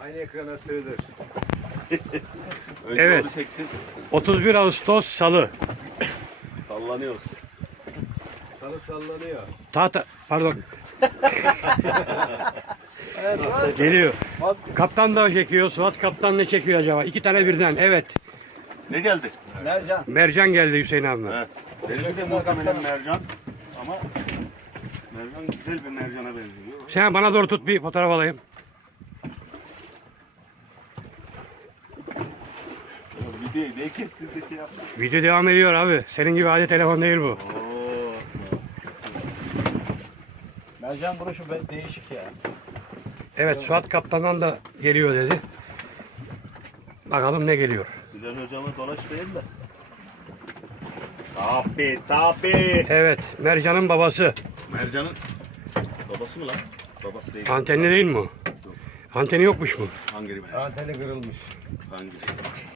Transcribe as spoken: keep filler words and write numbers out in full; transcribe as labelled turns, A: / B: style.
A: Aynı ekrana sığdır.
B: Önce
C: Evet.
B: onu çeksin.
C: otuz bir Ağustos Salı.
B: Sallanıyoruz.
A: Salı sallanıyor.
C: Tahta pardon. Geliyor. Kaptan da çekiyor. Suat kaptan ne çekiyor acaba? İki tane birden. Evet.
B: Ne geldi?
A: Mercan.
C: Mercan geldi Hüseyin abi.
B: Evet. Benimki de muhtemelen mercan. Ama mercan güzel bir mercana benziyor.
C: Sen bana doğru tut, bir fotoğraf alayım.
B: Ya videoyu ne kestin de şey yapma.
C: Video devam ediyor abi. Senin gibi adi telefon değil bu.
B: Oo.
A: Mercan broşu be- değişik ya.
C: Evet, Suat kaptandan da geliyor dedi. Bakalım ne geliyor.
B: Gülen hocama dolaş değil de. Tabi tabi.
C: Evet, Mercan'ın babası.
B: Mercan'ın babası mı lan? Babası değil.
C: Antenli değil mi o? Anteni yokmuş mu?
B: Hangiri mercan?
A: Anteni kırılmış.
B: Hangiri?